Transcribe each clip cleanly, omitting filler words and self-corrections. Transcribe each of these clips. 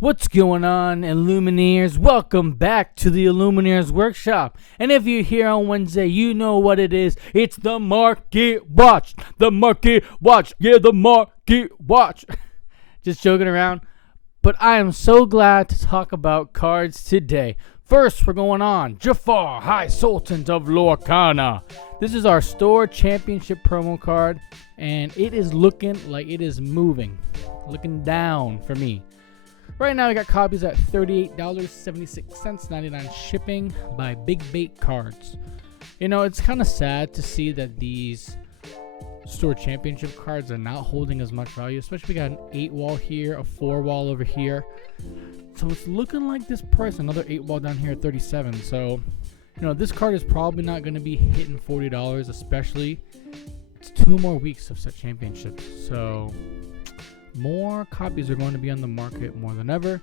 What's going on, Illumineers? Welcome back to the Illumineers Workshop. And if you're here on Wednesday, you know what it is. It's the Market Watch. The Market Watch. Yeah, the Market Watch. Just joking around. But I am so glad to talk about cards today. First, we're going on Jafar, High Sultan of Lorcana. This is our store championship promo card, and it is looking like it is moving. Looking down for me. Right now, we got copies at $38.76, 99 shipping by Big Bait Cards. You know, it's kind of sad to see that these store championship cards are not holding as much value, especially we got an 8-wall here, a 4-wall over here. So it's looking like this price, another 8-wall down here at $37. So, you know, this card is probably not going to be hitting $40, especially it's 2 more weeks of set championships. So more copies are going to be on the market more than ever.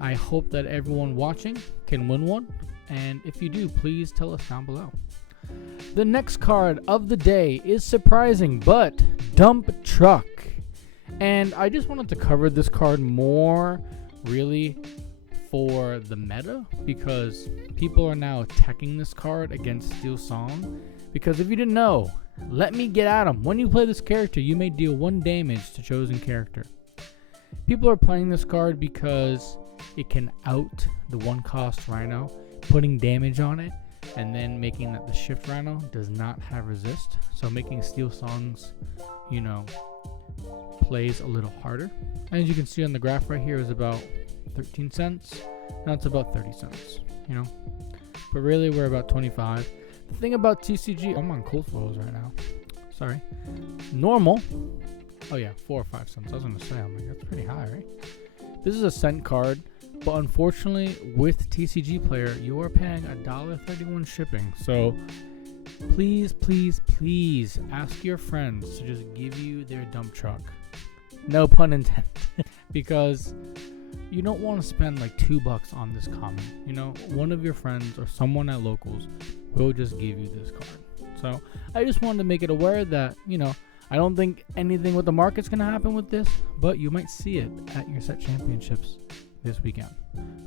I hope that everyone watching can win one, and if you do, please tell us down below. The next card of the day is surprising, but Dump Truck. And I just wanted to cover this card more really for the meta, because people are now attacking this card against Steel Song. Because if you didn't know, let me get at him. When you play this character, you may deal 1 damage to chosen character. People are playing this card because it can out the 1-cost Rhino, putting damage on it, and then making that the Shift Rhino does not have resist. So making Steel Songs, you know, plays a little harder. As you can see on the graph right here is about 13 cents. Now it's about 30 cents, you know. But really we're about 25. The thing about TCG, I'm on cold foils right now. Sorry. Normal. Oh yeah, 4 or 5 cents. I was going to say, I'm like, that's pretty high, right? This is a cent card, but unfortunately with TCG Player, you are paying $1.31 shipping. So please, please, please ask your friends to just give you their dump truck. No pun intended. Because you don't want to spend like $2 on this common. You know, one of your friends or someone at locals will just give you this card. So I just wanted to make it aware that, you know, I don't think anything with the market's going to happen with this, but you might see it at your set championships this weekend.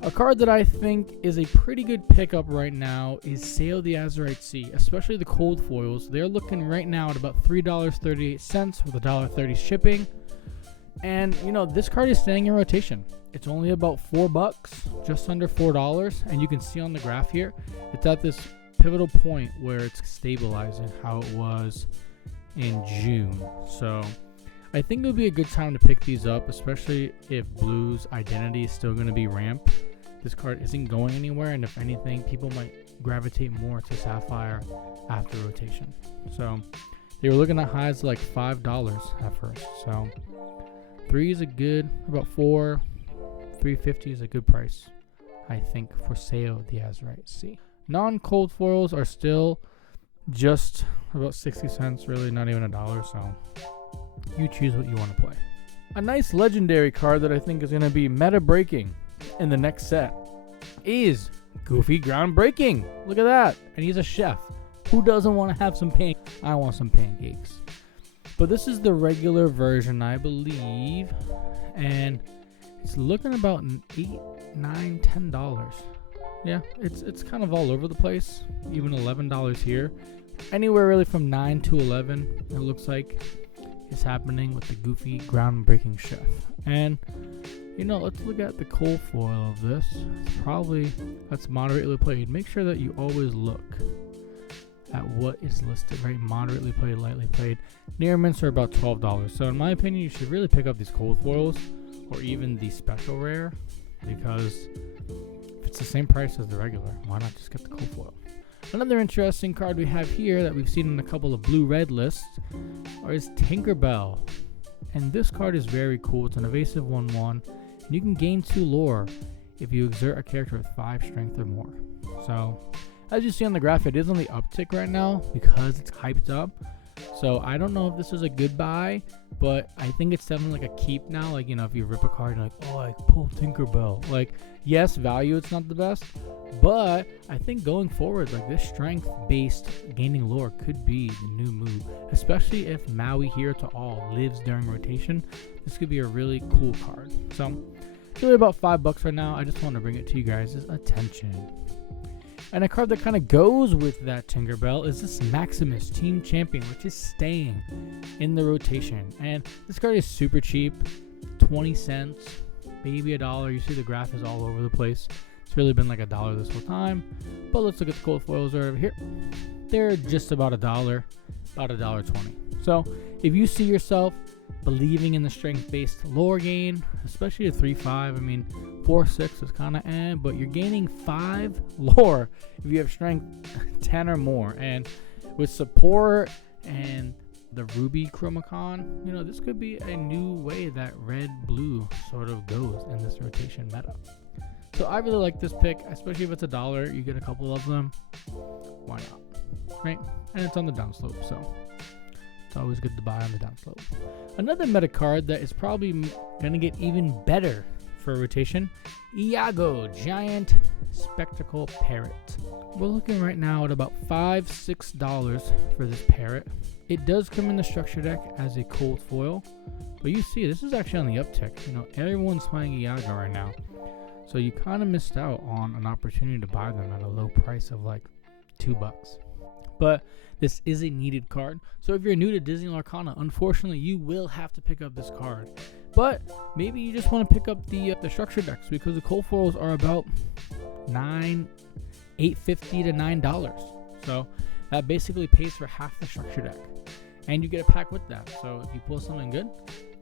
A card that I think is a pretty good pickup right now is Sail the Azurite Sea, especially the cold foils. They're looking right now at about $3.38 with $1.30 shipping. And, you know, this card is staying in rotation. It's only about $4, just under $4. And you can see on the graph here, it's at this pivotal point where it's stabilizing how it was in June. So I think it would be a good time to pick these up, especially if Blue's identity is still going to be ramp. This card isn't going anywhere, and if anything, people might gravitate more to Sapphire after rotation. So they were looking at highs like $5 at first. So 3 is a good, about 4, $3.50 is a good price, I think, for Sail the Azurite Sea. Non-cold foils are still just about 60 cents, really not even $1, so you choose what you want to play. A nice legendary card that I think is going to be meta breaking in the next set is Goofy Groundbreaking. Look at that. And he's a chef. Who doesn't want to have some pancakes? I want some pancakes. But this is the regular version, I believe, and it's looking about $8, $9, $10. Yeah, it's kind of all over the place. Even $11 here. Anywhere really from 9 to 11, it looks like is happening with the Goofy Groundbreaking Chef. And, you know, let's look at the cold foil of this. It's probably, that's moderately played. Make sure that you always look at what is listed, right? Moderately played, lightly played. Near mints are about $12. So in my opinion, you should really pick up these cold foils or even the special rare, because if it's the same price as the regular, why not just get the cold foil? Another interesting card we have here that we've seen in a couple of blue-red lists is Tinkerbell. And this card is very cool. It's an evasive 1/1, and you can gain 2 lore if you exert a character with 5 strength or more. So as you see on the graph, it is on the uptick right now because it's hyped up. So I don't know if this is a good buy, but I think it's definitely like a keep now. Like, you know, if you rip a card, you're like, oh, I pulled Tinkerbell. Like, yes, value, it's not the best, but I think going forward, like, this strength-based gaining lore could be the new move, especially if Maui Here to All lives during rotation. This could be a really cool card. So really about $5 right now. I just want to bring it to you guys' attention. And a card that kind of goes with that Tinkerbell is this Maximus Team Champion, which is staying in the rotation. And this card is super cheap, 20 cents, maybe $1. You see the graph is all over the place. It's really been like $1 this whole time. But let's look at the cold foils right over here. They're just about $1, about $1.20. So if you see yourself believing in the strength-based lore gain, especially a 3-5, I mean 4-6 is kind of but you're gaining 5 lore if you have strength 10 or more. And with support and the Ruby Chromacon, this could be a new way that red-blue sort of goes in this rotation meta. So I really like this pick, especially if it's $1, you get a couple of them. Why not? Right? And it's on the downslope, so it's always good to buy on the downslope. Another meta card that is probably going to get even better for rotation, Iago, Giant Spectacle Parrot. We're looking right now at about $5-6 for this parrot. It does come in the structure deck as a cold foil, but you see this is actually on the uptick. Everyone's playing Iago right now, so you kind of missed out on an opportunity to buy them at a low price of like $2. But this is a needed card, so if you're new to Disney Lorcana, unfortunately you will have to pick up this card. But maybe you just want to pick up the structure decks, because the cold foils are about $8.50 to $9. So that basically pays for half the structure deck, and you get a pack with that. So if you pull something good,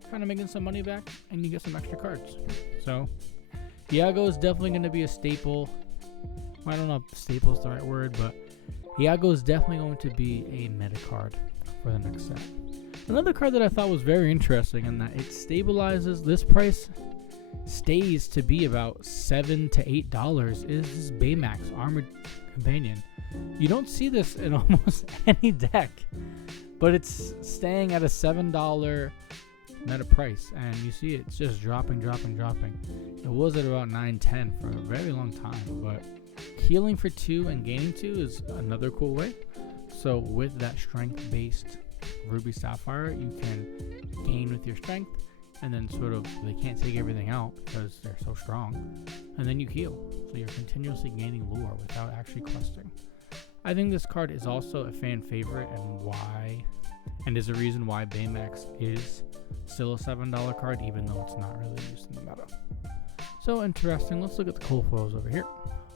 kind of making some money back, and you get some extra cards. So Iago is definitely going to be a staple. I don't know if staple is the right word, but Iago is definitely going to be a meta card for the next set. Another card that I thought was very interesting, in that it stabilizes, this price stays to be about $7 to $8, is this Baymax Armored Companion. You don't see this in almost any deck, but it's staying at a $7 meta price, and you see it's just dropping. It was at about $9-10 for a very long time, but healing for 2 and gaining 2 is another cool way. So with that strength-based Ruby Sapphire, you can gain with your strength, and then sort of they can't take everything out because they're so strong, and then you heal. So you're continuously gaining lore without actually questing. I think this card is also a fan favorite, and is a reason why Baymax is still a $7 card, even though it's not really used in the meta. So interesting. Let's look at the cold foils over here.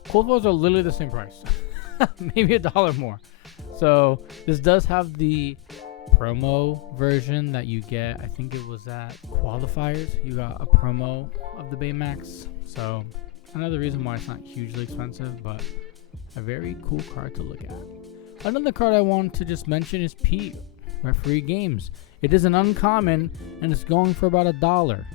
Cold foils are literally the same price, maybe $1 more. So this does have the promo version that you get. I think it was at Qualifiers. You got a promo of the Baymax. So another reason why it's not hugely expensive, but a very cool card to look at. Another card I want to just mention is Pete, Referee Games. It is an uncommon, and it's going for about $1.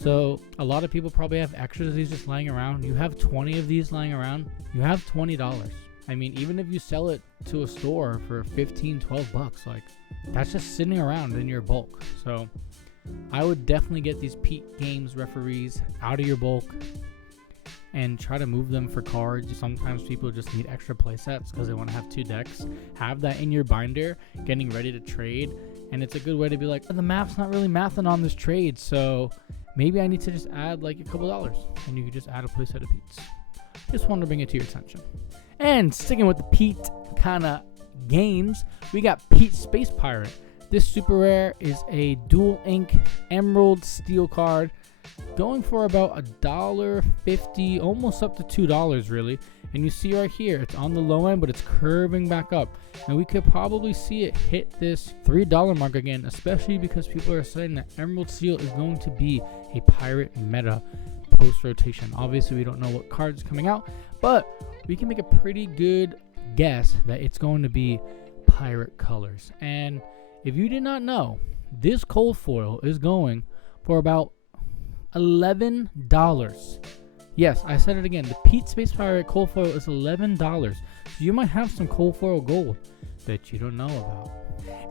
So a lot of people probably have extras of these just laying around. You have 20 of these laying around, you have $20. I mean, even if you sell it to a store for $15-12, like, that's just sitting around in your bulk. So I would definitely get these Pete Games referees out of your bulk and try to move them for cards. Sometimes people just need extra play sets because they want to have 2 decks. Have that in your binder, getting ready to trade, and it's a good way to be like, the math's not really mathing on this trade, so maybe I need to just add like a couple dollars, and you can just add a play set of Pete's. Just wanted to bring it to your attention. And sticking with the Pete kind of games, we got Pete Space Pirate. This super rare is a dual ink emerald steel card, going for about $1.50, almost up to $2 really. And you see right here, it's on the low end, but it's curving back up. And we could probably see it hit this $3 mark again, especially because people are saying that Emerald Steel is going to be a pirate meta post-rotation. Obviously, we don't know what card's coming out, but we can make a pretty good guess that it's going to be pirate colors. And if you did not know, this cold foil is going for about $11. Yes, I said it again. The Pete Space Pirate cold foil is $11. So you might have some cold foil gold that you don't know about.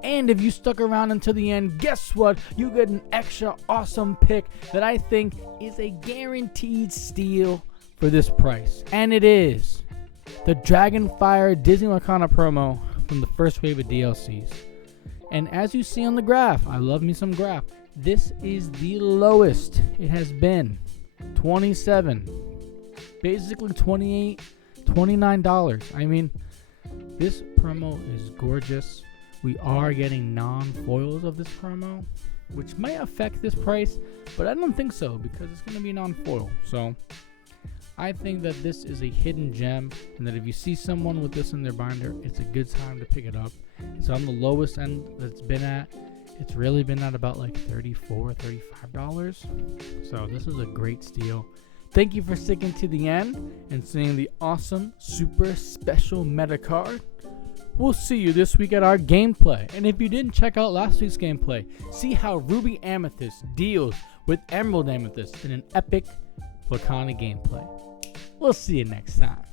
And if you stuck around until the end, guess what? You get an extra awesome pick that I think is a guaranteed steal for this price. And it is the Dragonfire Disney Lorcana promo from the first wave of DLCs. And as you see on the graph, I love me some graph. This is the lowest it has been $27, basically $28, $29. I mean, this promo is gorgeous. We are getting non-foils of this promo, which may affect this price, but I don't think so because it's going to be non-foil. So I think that this is a hidden gem, and that if you see someone with this in their binder, it's a good time to pick it up. It's on the lowest end that it's been at. It's really been at about like $34, $35. So this is a great steal. Thank you for sticking to the end and seeing the awesome, super special meta card. We'll see you this week at our gameplay. And if you didn't check out last week's gameplay, see how Ruby Amethyst deals with Emerald Amethyst in an epic Lorcana gameplay. We'll see you next time.